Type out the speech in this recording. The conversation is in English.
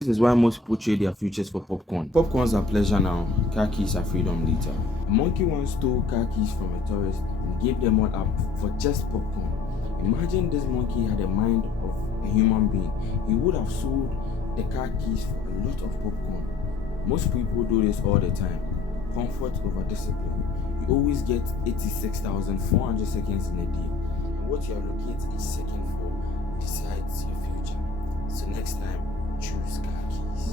This is why most people trade their futures for popcorn. Popcorns are pleasure now, car keys are freedom later. A monkey once stole car keys from a tourist and gave them all up for just popcorn. Imagine this monkey had the mind of a human being. He would have sold the car keys for a lot of popcorn. Most people do this all the time. Comfort over discipline. You always get 86,400 seconds in a day. And what you allocate each second for decides your future. So next time, choose car keys.